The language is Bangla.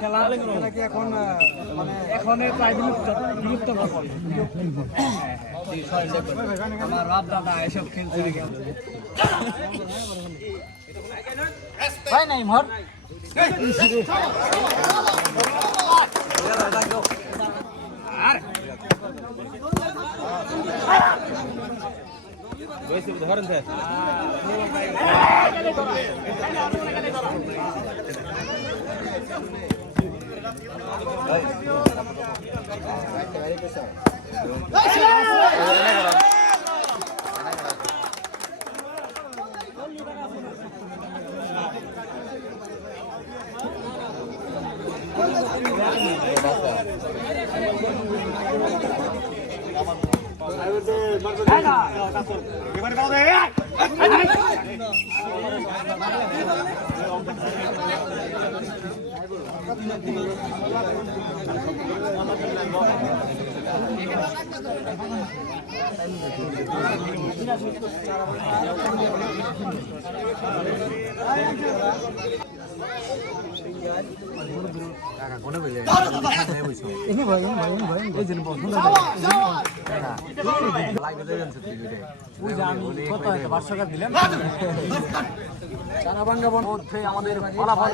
খেলা কি এখন মানে এখন প্রায় বিলুপ্ত আমার বাপ দাদা এসব খেলছে ভাই নাই মর ধরেন স্যার আমাদের ফলাফল